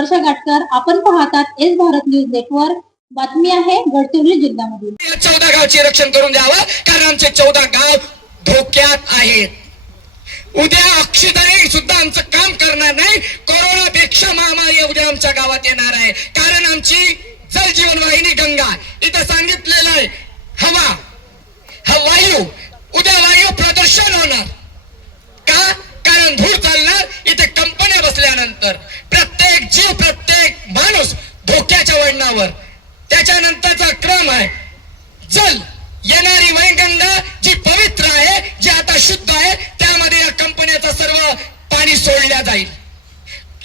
वर्षा गाटकर. आपण पाहतात S Bharat news network. बातमी आहे गडचिरोली जिल्ह्यामधील. 14 गावचे रक्षण करून द्यावं, कारण आमचे 14 गाव धोक्यात आहेत. उद्या अक्षिताने सुद्धा आमचं काम करणार नाही. कोरोनापेक्षा महामारी उद्या आमच्या गावात येणार आहे, कारण आमची जल जीवन वाहिनी गंगा. इथं सांगितलेलं आहे हवा हा वायू, उद्या वायू प्रदूषण होणार का? कारण धूर चालणार इथे कंपन्या बसल्यानंतर. प्रत्येक जीव, प्रत्येक माणूस धोक्याच्या वळणावर. त्याच्यानंतरचा क्रम आहे जल. येणारी वैगंगा जी पवित्र आहे, जी आता शुद्ध आहे, त्यामध्ये या कंपन्याचं सर्व पाणी सोडल्या जाईल.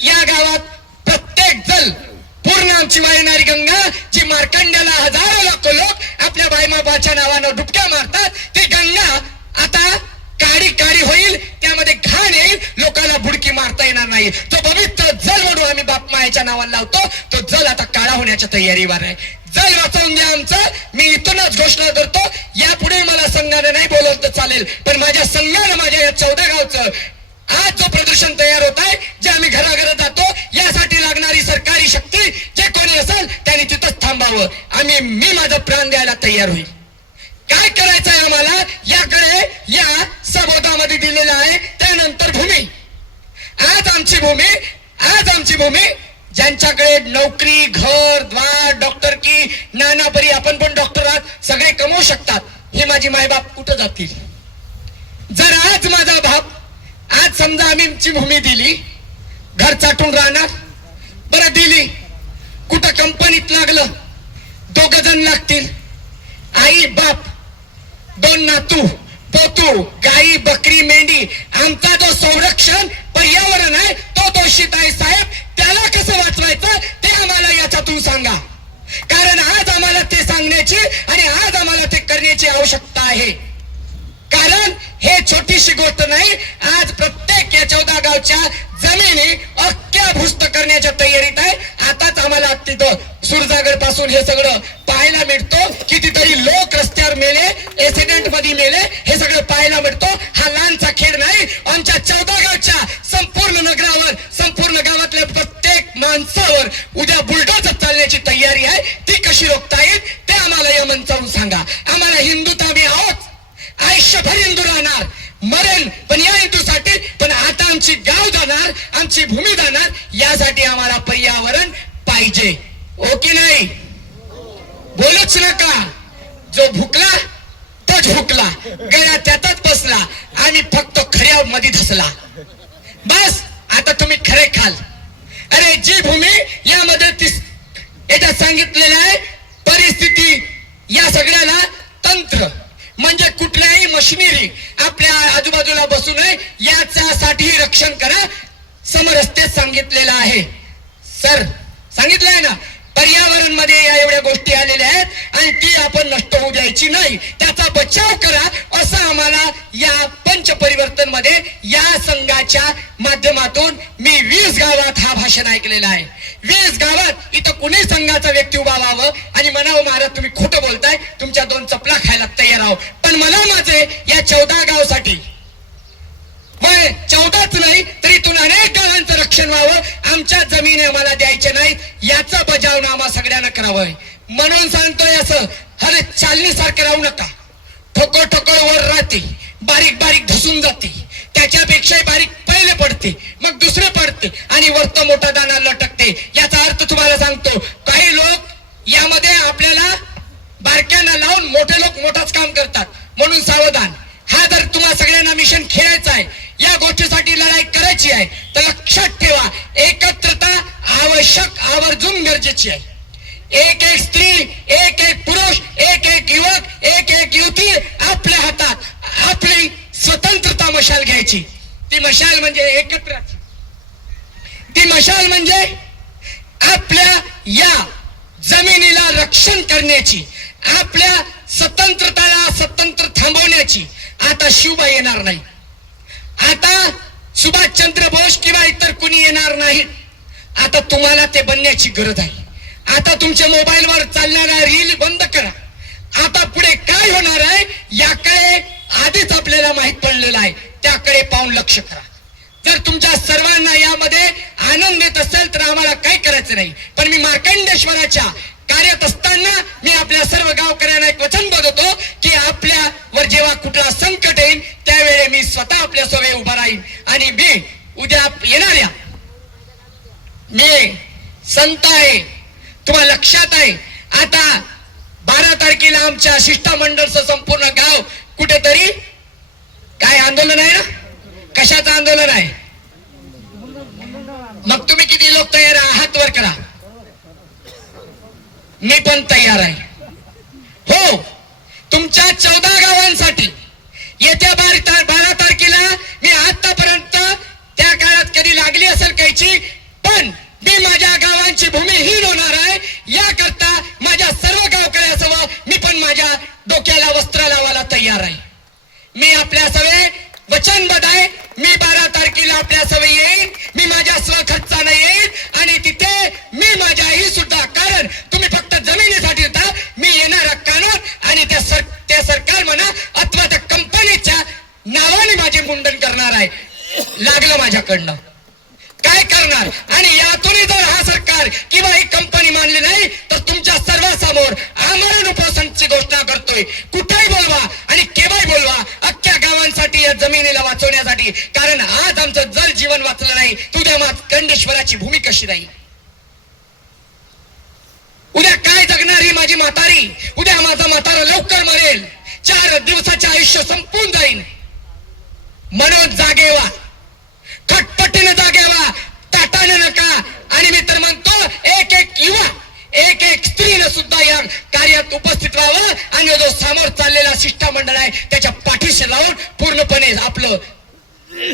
या गावात प्रत्येक जल पूर्ण आमची वाहणारी गंगा, जी मार्कंड्याला हजारो लाखो लोक आपल्या बायमाबाच्या नावानं डुबक्या मारतात, ती गंगा आता काळी काळी होईल, त्यामध्ये घाण येईल, लोकांना बुडकी मारता येणार नाही. तो पवित्र जल म्हणून आम्ही बाप मायेच्या नावाला लावतो, तो जल आता काळा होण्याच्या तयारीवर आहे. जल वाचवून द्या आमचं. मी इथूनच घोषणा करतो, यापुढे मला संघाने नाही बोलवलं तर चालेल, पण माझ्या संघानं माझ्या या 14 गावचं आज जो प्रदूषण तयार होत आहे, जे आम्ही घराघरात जातो, यासाठी लागणारी सरकारी शक्ती जे कोणी असेल त्यांनी तिथंच थांबावं. मी माझं प्राण द्यायला तयार होईल. काय करायचं आहे आम्हाला, याकडे या सबोधामध्ये दिलेलं आहे. त्यानंतर भूमी. आज आमची भूमी ज्यांच्याकडे नोकरी, घर, द्वार, डॉक्टर की नानापरी, आपण पण डॉक्टर आहात, सगळे कमवू शकतात. हे माझी मायबाप कुठं जातील? जर आज माझा बाप, आज समजा आमची भूमी दिली, घर चाटून राहणार, बरं दिली, कुठं कंपनीत लागलं, 2 जण लागतील, आई बाप, 2 नातू, पोतू, गाई, बकरी, मेंढी. आमचा जो संरक्षण पर्यावरण आहे, तो दोषित आहे साहेब. त्याला कसं वाचवायचं ते आम्हाला याच्यातून सांगा, कारण आज आम्हाला ते सांगण्याची आणि आज आम्हाला ते करण्याची आवश्यकता आहे. कारण हे छोटीशी गोष्ट नाही. आज प्रत्येक या 14 गावच्या जमिनी अख्ख्या भुस्त करण्याच्या तयारीत आहे. आताच आम्हाला तिथं सुरजागड पासून हे सगळं पाहायला मिळतो. कितीतरी लोक रस्त्यावर मेले, ऍक्सिडेंट मध्ये मेले, हे सगळं पाहायला मिळतो. हा लहानचा खेळ नाही. आमच्या 14 गावच्या संपूर्ण नगरावर, संपूर्ण गावातल्या प्रत्येक माणसावर उद्या बुलडोजर चालण्याची तयारी आहे. ती कशी रोखता येईल ते आम्हाला या मंचावरून सांगा. आम्हाला हिंदूत आम्ही आहोत, आयुष्यभर हिंदू राहणार, मरेल पण या हिंदूसाठी. पण आता आमची गाव जाणार, आमची भूमी जाणार, यासाठी आम्हाला पर्यावरण पाहिजे. हो की नाही? बोलूच नका. जो भुकला तोच भुकला, गळ्यात त्यातच बसला आणि फक्त खऱ्या मध्ये धसला. बस आता तुम्ही खरे खाल. अरे जी भूमी यामध्ये याच्यात सांगितलेलं आहे परिस्थिती, या सगळ्याला तंत्र म्हणजे कुठल्याही मशिनरी आपल्या आजूबाजूला बसू नये, याच्यासाठी रक्षण करा. समरस्ते सांगितलेलं आहे. सर सांगितलंय ना, पर्यावरण मध्ये या एवढ्या गोष्टी आलेल्या आहेत आणि ती आपण नष्ट होऊ द्यायची नाही, त्याचा बचाव करा, असं आम्हाला या पंचपरिवर्तन मध्ये या संघाच्या माध्यमातून मी 20 गावात हा भाषण ऐकलेला आहे. 20 गावात इथं कुणी संघाचा व्यक्ती उभा व्हावं आणि म्हणावं महाराज तुम्ही खोटं बोलताय, तुमच्या 2 चपला खायला तयार आहो. पण मला माझे या 14 गावसाठी 14च नाही तर इथून अनेक गावांचं रक्षण व्हावं. आमच्या जमिनी आम्हाला द्यायचे नाही, याचा बजावनामा सगळ्यांना करावं. म्हणून सांगतोय असं, अरे चालणीसारखं राहू नका. ठोकळ ठोकळ वर राहते, बारीक बारीक धसून जाते, त्याच्यापेक्षा बारीक पहिले पडते, मग दुसरे पडते आणि वरत मोठा दाना लटकते. याचा अर्थ तुम्हाला सांगतो, काही लोक यामध्ये आपल्याला बारक्यांना लावून मोठे लोक मोठाच काम करतात, म्हणून सावधान. हा जर तुम्हाला सगळ्यांना मिशन खेळायचं आहे, या गोष्टीसाठी लढाई करायची आहे, तर लक्षात ठेवा एकत्रता आवश्यक, आवर्जून गरजेची आहे. एक एक स्त्री, एक एक पुरुष, एक एक युवक, एक एक युवती आपल्या हातात आपली स्वतंत्रता मशाल घ्यायची. ती मशाल म्हणजे एकत्राची, ती मशाल म्हणजे आपल्या या जमिनीला रक्षण करण्याची, आपल्या स्वतंत्रताला स्वतंत्र थांबवण्याची. आता शिवबा येणार नाही, आता सुभाषचंद्र बोस किंवा इतर कुणी येणार नाहीत. आता तुम्हाला ते बनण्याची गरज आहे. आता तुमच्या मोबाईलवर चालणारा रील बंद करा. आता पुढे काय होणार आहे याकडे आधीच आपल्याला माहित पडलेलं आहे, त्याकडे पाहून लक्ष करा. जर तुमच्या सर्वांना यामध्ये आनंद येत असेल तर आम्हाला काही करायचं नाही. पण मी मार्कंडेश्वराच्या कार्यात असताना मी आपल्या सर्व गावकऱ्यांना एक वचन बघतो की आपल्यावर जेव्हा कुठला संकट येईल त्यावेळी मी स्वतः आपल्या सोबत उभा राहीन. आणि मी उद्या येणाऱ्या मी संत आहे, तुम्हाला लक्षात आहे. आता 12 तारखेला आमच्या शिष्टमंडळचं संपूर्ण गाव कुठेतरी काय आंदोलन आहे ना, कशाचं आंदोलन आहे? मग तुम्ही किती लोक तयार आहात? हात वर करा. मी पण तयार आहे. हो, तुमच्या 14 गावांसाठी येत्या 12 तारखेला मी आतापर्यंत त्या काळात कधी लागली असेल काहीची, पण मी माझ्या गावांची भूमिहीन होणार आहे. याकरता माझ्या सर्व गावकऱ्यासह मी पण माझ्या डोक्याला वस्त्र लावायला तयार आहे. मी आपल्या सवे वचनबद्ध आहे. मी 12 तारखेला आपल्या सवे येईन. मी माझ्या स्वखर्चाने येईन आणि तिथे मी माझ्या आई सुद्धा, कारण तुम्ही फक्त जमिनीसाठी होता, मी येणारा कानून आणि त्या सरकार म्हणा अथवा त्या कंपनीच्या नावाने माझे मुंडन करणार आहे. लागलं माझ्याकडनं काय करणार? आणि यातूनही जर हा सरकार किंवा ही कंपनी मानली नाही तर तुमच्या सर्वांसमोर आमरण उपोषणाची घोषणा करतोय. कुठेही बोलवा आणि केव्हाही बोलवा, अख्ख्या गावांसाठी, या जमिनीला वाचवण्यासाठी. कारण आज आमचं जल जीवन वाचलं नाही, उद्या मार्कंडेश्वराची भूमी कशी राहील? उद्या काय जगणार ही माझी म्हातारी? उद्या माझा म्हातारा लवकर मरेल, 4 दिवसाचे आयुष्य संपून जाईल. म्हणून जागे व्हा, खटपटीने जागे व्हा, ताटाने नका. आणि मी तर म्हणतो एक युवा, एक स्त्रीने सुद्धा या कार्यात उपस्थित राहावं आणि जो समोर चाललेला शिष्टमंडळ आहे त्याच्या पाठीशी लावून पूर्णपणे आपलं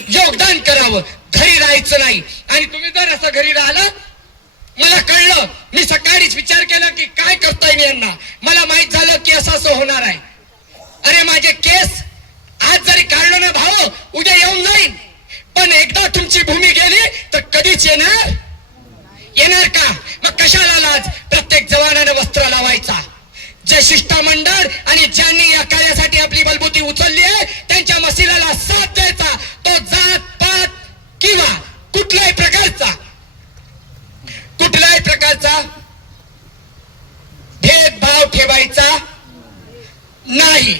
योगदान करावं. घरी राहायचं नाही. आणि तुम्ही जर असं घरी राहिलं, मला कळलं, मी सकाळीच विचार केला की काय करताय मी यांना. मला माहित झालं की असं होणार आहे. अरे माझे केस आज जरी काढलो ना भाऊ, उद्या येऊन जाईन. पण एकदा तुमची भूमी गेली तर कधीच येणार का? मग कशाला लाज? प्रत्येक जवानाने वस्त्र लावायचा. जे शिष्टमंडळ आणि ज्यांनी या कार्यासाठी आपली बलबुती उचलली आहे त्यांच्या मसिलाला साथ द्यायचा. तो जात पात किंवा कुठल्याही प्रकारचा भेदभाव ठेवायचा नाही.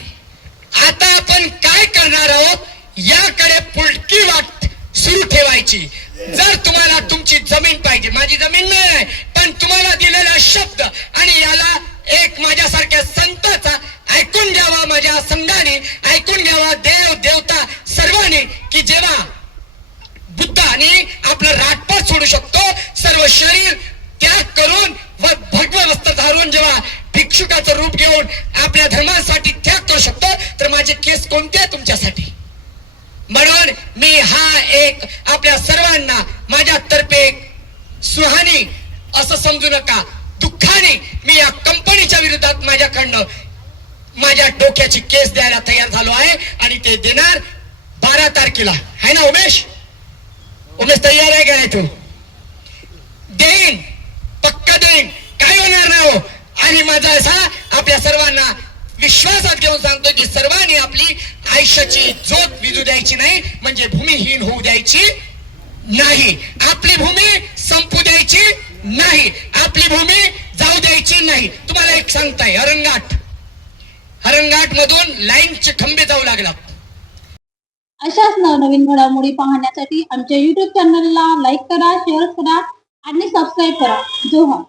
आता आपण काय करणार आहोत याकडे पुढकी वाट सुरू ठेवायची. जर तुम्हाला तुमची जमीन पाहिजे, माझी जमीन नाही आहे, पण तुम्हाला दिलेला शब्द आणि याला एक माझ्यासारख्या संताचा ऐकून घ्यावा, माझ्या संघाने ऐकून घ्यावा, देव देवता सर्वांनी, की जेव्हा बुद्धाने आपलं राजपाट सोडू शकतो, सर्व शरीर त्याग करून व भगवं वस्त्र धारून जेव्हा भिक्षुकाचं रूप घेऊन आपल्या धर्मासाठी त्याग करू शकतो, तर माझे केस कोणते आहे तुमच्यासाठी? म्हणून मी हा एक आपल्या सर्वांना माझ्यातर्फे सुहानी असं समजू नका, दुःखाने मी या कंपनीच्या विरोधात माझ्याकडनं माझ्या डोक्याची केस द्यायला तयार झालो आहे. आणि ते देणार 12 तारखेला आहे ना उमेश? उमेश तयार आहे का नाही? तू देईन, पक्का देईन, काय होणार नाही हो. आणि माझा असा आपल्या सर्वांना विश्वासात घेऊन सांगतो की सर्वांनी आपली आयुष्याची ज्योत विझू द्यायची नाही, म्हणजे भूमिहीन होऊ द्यायची नाही, आपली भूमी संपू द्यायची नाही, आपली भूमी जाऊ द्यायची नाही. तुम्हाला एक सांगताय, हरणघाट मधून लाईनचे खंबे जाऊ लागला. अशाच नवनवीन घडामोडी पाहण्यासाठी आमच्या YouTube चॅनलला लाईक करा, शेअर करा आणि सबस्क्राईब करा. जोहार.